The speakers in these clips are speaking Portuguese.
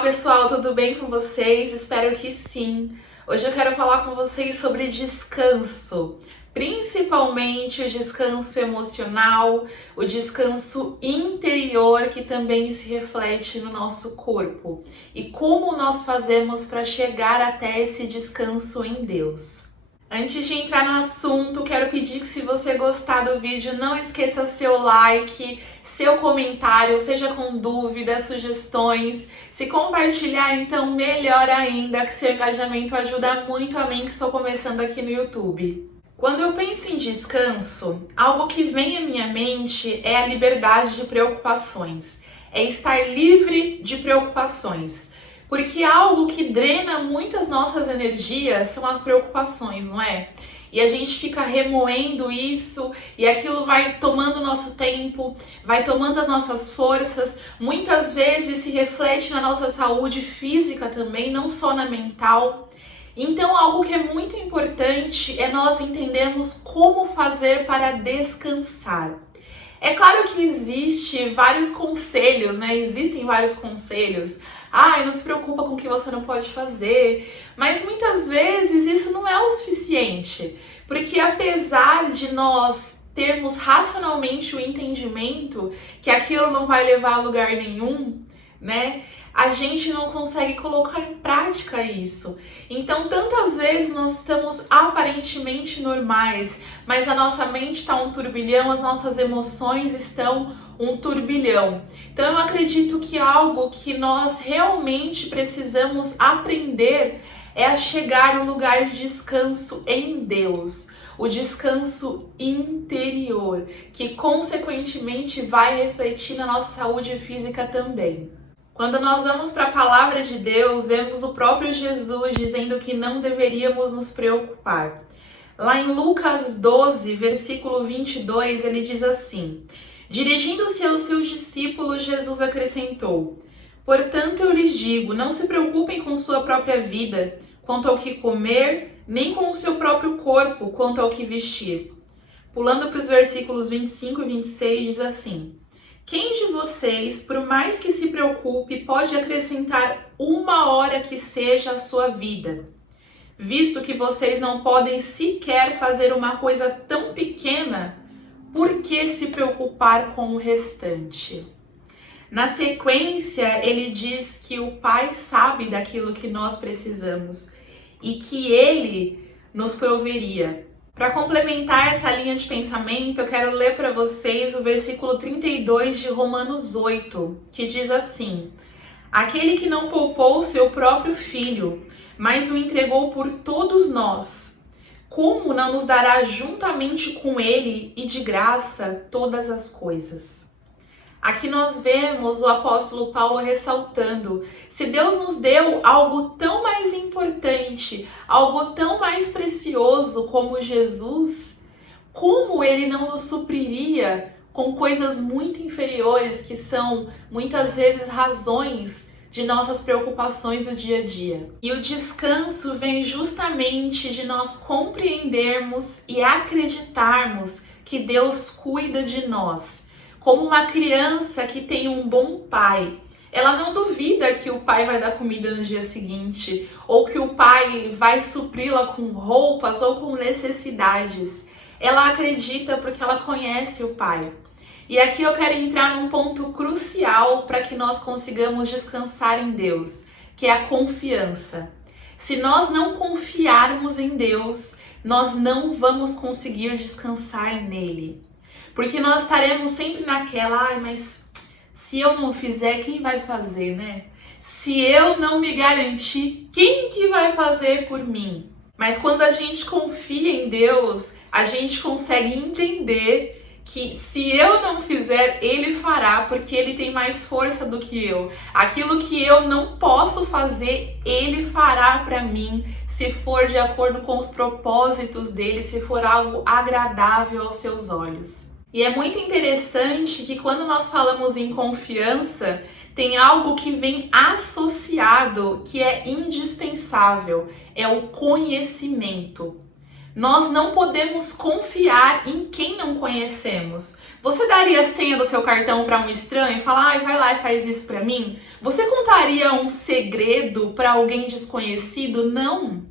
Olá pessoal, tudo bem com vocês? Espero que sim. Hoje eu quero falar com vocês sobre descanso, principalmente o descanso emocional, o descanso interior que também se reflete no nosso corpo e como nós fazemos para chegar até esse descanso em Deus. Antes de entrar no assunto, quero pedir que se você gostar do vídeo, não esqueça seu like, seu comentário, seja com dúvidas, sugestões. Se compartilhar, então melhor ainda, que seu engajamento ajuda muito a mim que estou começando aqui no YouTube. Quando eu penso em descanso, algo que vem à minha mente é a liberdade de preocupações. É estar livre de preocupações. Porque algo que drena muitas nossas energias são as preocupações, não é? E a gente fica remoendo isso e aquilo vai tomando nosso tempo, vai tomando as nossas forças, muitas vezes se reflete na nossa saúde física também, não só na mental. Então, algo que é muito importante é nós entendermos como fazer para descansar. É claro que existem vários conselhos, né? Existem vários conselhos. Não se preocupa com o que você não pode fazer. Mas muitas vezes isso não é o suficiente. Porque apesar de nós termos racionalmente o entendimento que aquilo não vai levar a lugar nenhum, né? A gente não consegue colocar em prática isso. Então, tantas vezes nós estamos aparentemente normais, mas a nossa mente está um turbilhão, as nossas emoções estão um turbilhão. Então, eu acredito que algo que nós realmente precisamos aprender é a chegar no lugar de descanso em Deus. O descanso interior, que consequentemente vai refletir na nossa saúde física também. Quando nós vamos para a palavra de Deus, vemos o próprio Jesus dizendo que não deveríamos nos preocupar. Lá em Lucas 12, versículo 22, ele diz assim: dirigindo-se aos seus discípulos, Jesus acrescentou: portanto eu lhes digo, não se preocupem com sua própria vida, quanto ao que comer, nem com o seu próprio corpo, quanto ao que vestir. Pulando para os versículos 25 e 26, diz assim: quem de vocês, por mais que se preocupe, pode acrescentar uma hora que seja à sua vida? Visto que vocês não podem sequer fazer uma coisa tão pequena, por que se preocupar com o restante? Na sequência, ele diz que o Pai sabe daquilo que nós precisamos e que Ele nos proveria. Para complementar essa linha de pensamento, eu quero ler para vocês o versículo 32 de Romanos 8, que diz assim: aquele que não poupou seu próprio filho, mas o entregou por todos nós, como não nos dará juntamente com ele e de graça todas as coisas? Aqui nós vemos o apóstolo Paulo ressaltando: se Deus nos deu algo tão mais importante, algo tão mais precioso como Jesus, como Ele não nos supriria com coisas muito inferiores que são muitas vezes razões de nossas preocupações do dia a dia? E o descanso vem justamente de nós compreendermos e acreditarmos que Deus cuida de nós. Como uma criança que tem um bom pai, ela não duvida que o pai vai dar comida no dia seguinte, ou que o pai vai supri-la com roupas ou com necessidades. Ela acredita porque ela conhece o pai. E aqui eu quero entrar num ponto crucial para que nós consigamos descansar em Deus, que é a confiança. Se nós não confiarmos em Deus, nós não vamos conseguir descansar nele. Porque nós estaremos sempre naquela, mas se eu não fizer, quem vai fazer, né? Se eu não me garantir, quem que vai fazer por mim? Mas quando a gente confia em Deus, a gente consegue entender que se eu não fizer, Ele fará, porque Ele tem mais força do que eu. Aquilo que eu não posso fazer, Ele fará para mim, se for de acordo com os propósitos dEle, se for algo agradável aos seus olhos. E é muito interessante que quando nós falamos em confiança, tem algo que vem associado, que é indispensável, é o conhecimento. Nós não podemos confiar em quem não conhecemos. Você daria a senha do seu cartão para um estranho e falar, vai lá e faz isso para mim? Você contaria um segredo segredo para alguém desconhecido? Não.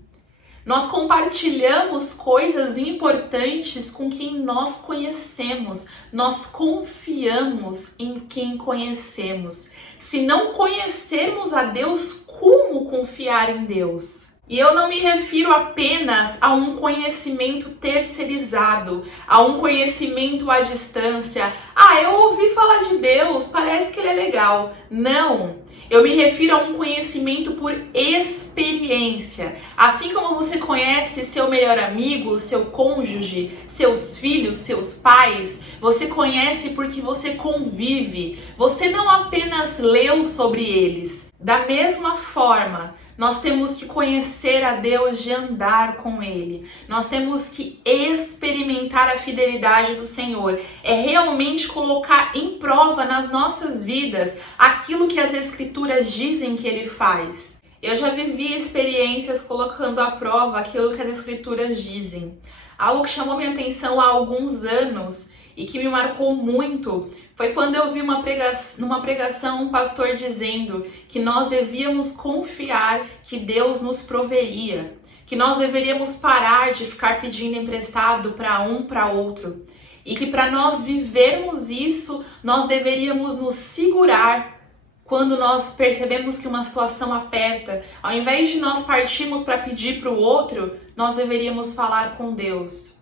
Nós compartilhamos coisas importantes com quem nós conhecemos. Nós confiamos em quem conhecemos. Se não conhecermos a Deus, como confiar em Deus? E eu não me refiro apenas a um conhecimento terceirizado, a um conhecimento à distância. Ah, eu ouvi falar de Deus, parece que ele é legal. Não. Eu me refiro a um conhecimento por experiência. Assim como você conhece seu melhor amigo, seu cônjuge, seus filhos, seus pais, você conhece porque você convive. Você não apenas leu sobre eles. Da mesma forma, nós temos que conhecer a Deus de andar com Ele. Nós temos que experimentar a fidelidade do Senhor. É realmente colocar em prova nas nossas vidas aquilo que as Escrituras dizem que Ele faz. Eu já vivi experiências colocando à prova aquilo que as Escrituras dizem. Algo que chamou minha atenção há alguns anos e que me marcou muito foi quando eu vi numa pregação um pastor dizendo que nós devíamos confiar que Deus nos proveria, que nós deveríamos parar de ficar pedindo emprestado para outro e que para nós vivermos isso, nós deveríamos nos segurar quando nós percebemos que uma situação aperta. Ao invés de nós partirmos para pedir para o outro, nós deveríamos falar com Deus.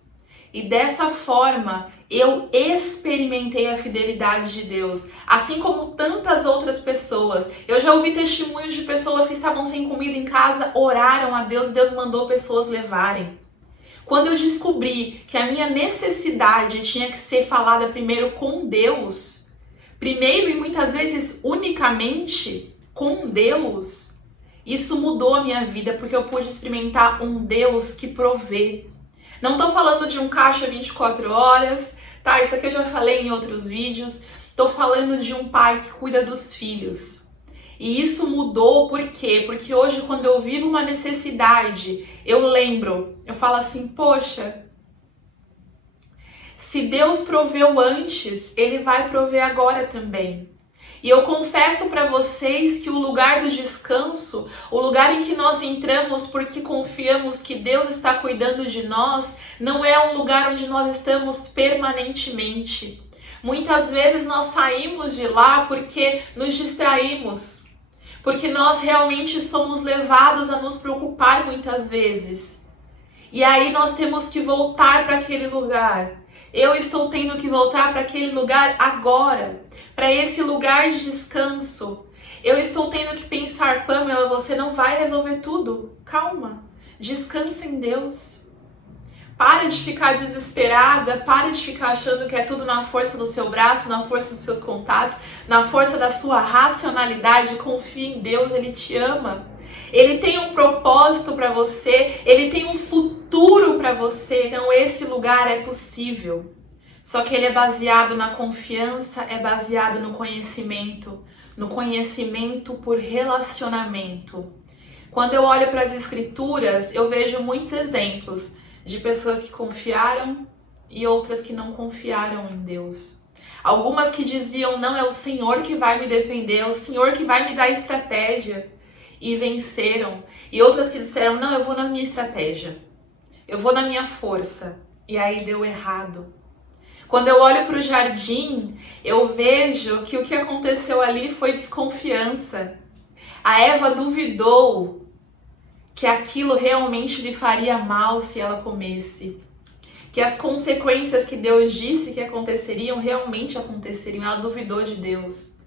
E dessa forma, eu experimentei a fidelidade de Deus, assim como tantas outras pessoas. Eu já ouvi testemunhos de pessoas que estavam sem comida em casa, oraram a Deus, Deus mandou pessoas levarem. Quando eu descobri que a minha necessidade tinha que ser falada primeiro com Deus, primeiro e muitas vezes unicamente com Deus, isso mudou a minha vida, porque eu pude experimentar um Deus que provê. Não tô falando de um caixa 24 horas, tá? Isso aqui eu já falei em outros vídeos. Tô falando de um pai que cuida dos filhos. E isso mudou por quê? Porque hoje, quando eu vivo uma necessidade, eu falo assim, poxa, se Deus proveu antes, Ele vai prover agora também. E eu confesso para vocês que o lugar do descanso, o lugar em que nós entramos porque confiamos que Deus está cuidando de nós, não é um lugar onde nós estamos permanentemente. Muitas vezes nós saímos de lá porque nos distraímos, porque nós realmente somos levados a nos preocupar muitas vezes. E aí nós temos que voltar para aquele lugar. Eu estou tendo que voltar para aquele lugar agora, para esse lugar de descanso. Eu estou tendo que pensar, Pamela, você não vai resolver tudo. Calma, descansa em Deus. Para de ficar desesperada, para de ficar achando que é tudo na força do seu braço, na força dos seus contatos, na força da sua racionalidade. Confie em Deus, Ele te ama. Ele tem um propósito para você, Ele tem um futuro para você. Então esse lugar é possível. Só que ele é baseado na confiança, é baseado no conhecimento por relacionamento. Quando eu olho para as Escrituras, eu vejo muitos exemplos de pessoas que confiaram e outras que não confiaram em Deus. Algumas que diziam, não, é o Senhor que vai me defender, é o Senhor que vai me dar estratégia. E venceram. E outras que disseram, não, eu vou na minha estratégia. Eu vou na minha força. E aí deu errado. Quando eu olho para o jardim, eu vejo que o que aconteceu ali foi desconfiança. A Eva duvidou que aquilo realmente lhe faria mal se ela comesse. Que as consequências que Deus disse que aconteceriam, realmente aconteceriam. Ela duvidou de Deus.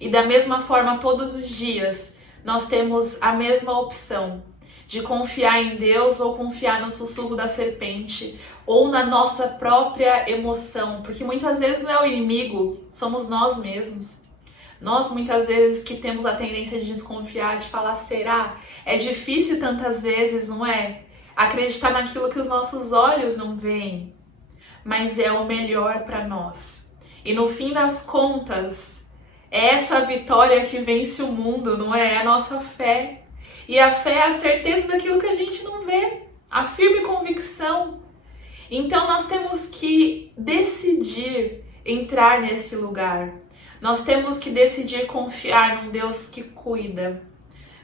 E da mesma forma, todos os dias, nós temos a mesma opção de confiar em Deus ou confiar no sussurro da serpente ou na nossa própria emoção, porque muitas vezes não é o inimigo, somos nós mesmos. Nós muitas vezes que temos a tendência de desconfiar, de falar, será? É difícil tantas vezes, não é? Acreditar naquilo que os nossos olhos não veem, mas é o melhor para nós. E no fim das contas, é essa vitória que vence o mundo, não é? É a nossa fé. E a fé é a certeza daquilo que a gente não vê, a firme convicção. Então nós temos que decidir entrar nesse lugar. Nós temos que decidir confiar num Deus que cuida,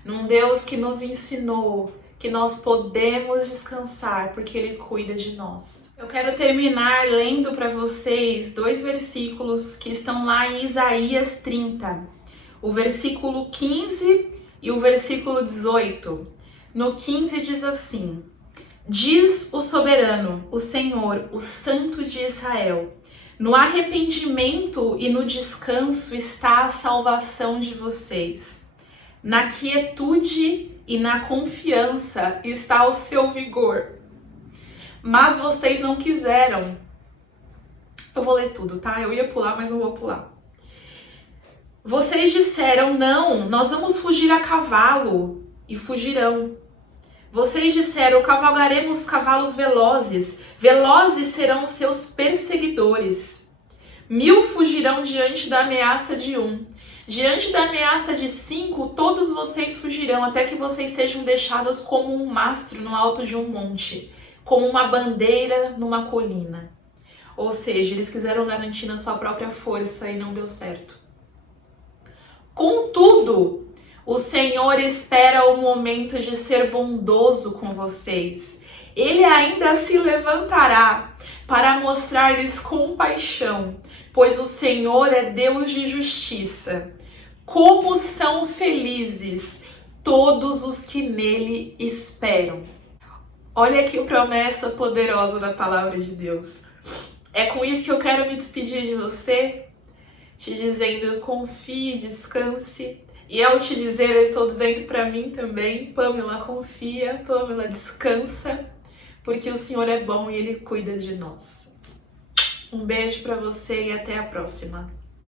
num Deus que nos ensinou que nós podemos descansar porque Ele cuida de nós. Eu quero terminar lendo para vocês 2 versículos que estão lá em Isaías 30, o versículo 15 e o versículo 18. No 15 diz assim: diz o soberano, o Senhor, o Santo de Israel: no arrependimento e no descanso está a salvação de vocês. Na quietude e na confiança está o seu vigor. Mas vocês não quiseram. Eu vou ler tudo, tá? Eu ia pular, mas não vou pular. Vocês disseram: não, nós vamos fugir a cavalo, e fugirão. Vocês disseram: cavalgaremos cavalos velozes, velozes serão seus perseguidores. 1000 fugirão diante da ameaça de 1. Diante da ameaça de 5, todos vocês fugirão, até que vocês sejam deixados como um mastro no alto de um monte, como uma bandeira numa colina. Ou seja, eles quiseram garantir na sua própria força e não deu certo. Contudo, o Senhor espera o momento de ser bondoso com vocês. Ele ainda se levantará para mostrar-lhes compaixão, pois o Senhor é Deus de justiça. Como são felizes todos os que nele esperam. Olha que promessa poderosa da palavra de Deus. É com isso que eu quero me despedir de você, te dizendo: confie, descanse. E ao te dizer, eu estou dizendo para mim também: Pamela, confia, Pamela, descansa, porque o Senhor é bom e Ele cuida de nós. Um beijo para você e até a próxima.